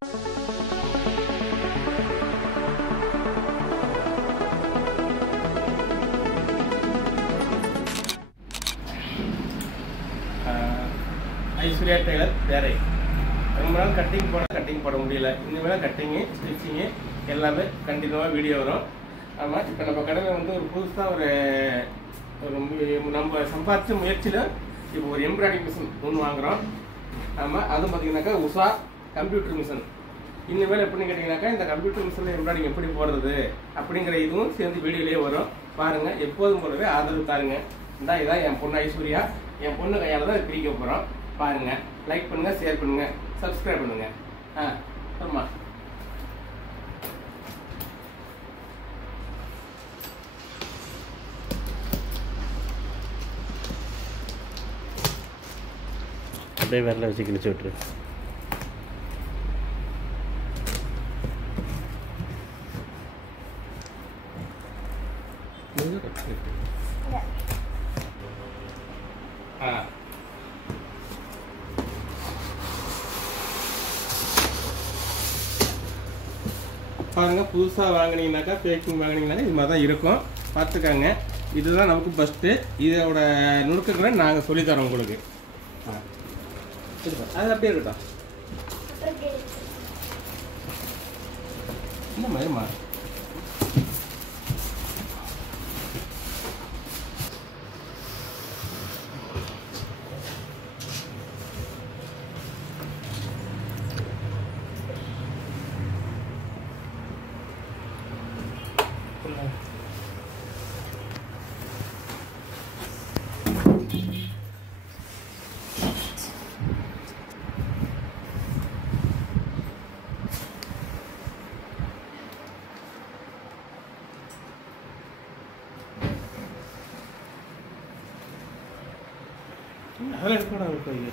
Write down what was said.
Aishwarya Taylor வேறு ரொம்ப நாள் கட்டிங் போட முடியல. இனிமேல் கட்டிங்கு ஸ்டிச்சிங்கு எல்லாமே கண்டினியூவாக வீடியோ வரும். ஆமாம், இப்போ நம்ம கடையில் வந்து ஒரு புதுசாக ஒரு நம்ம சம்பாதிச்ச முயற்சியில் இப்போ ஒரு எம்ப்ராய்டிங் மிஷின் ஒன்று வாங்குகிறோம். ஆமாம், அதுவும் பார்த்தீங்கன்னாக்கா உஷா கம்ப்யூட்டர் மிஷின். இனிமேல் எப்படின்னு கேட்டிங்கனாக்கா இந்த கம்ப்யூட்டர் மிஷினில் எம்ப்ராய்டிங் எப்படி போடுறது அப்படிங்கிற இதுவும் சேர்ந்து வீடியோலேயே வரும். பாருங்கள், எப்போதும் போலவே ஆதரவு தாருங்க. இதான் என் பொண்ணு ஐஸ்வர்யா. என் பொண்ணு கையால் தான் பிரிக்க போகிறோம். பாருங்கள், லைக் பண்ணுங்கள், ஷேர் பண்ணுங்கள், சப்ஸ்கிரைப் பண்ணுங்கள். ஆமாம், அப்படியே விரல வச்சு கிழிச்சு விட்டுரு. பாருங்க, புதுசாக வாங்கினீங்கன்னாக்கா பேக்கிங் வாங்கினீங்கன்னா இது மாதிரி தான் இருக்கும். பார்த்துக்காங்க, இதுதான் நமக்கு ஃபஸ்ட்டு. இதோட நுணுக்கங்களை நாங்கள் சொல்லித்தரோம் உங்களுக்கு. அது அப்படியே இருக்கட்டும். என்ன மயமா அதெல்லாம் எடுக்கணும் இருக்கும். இது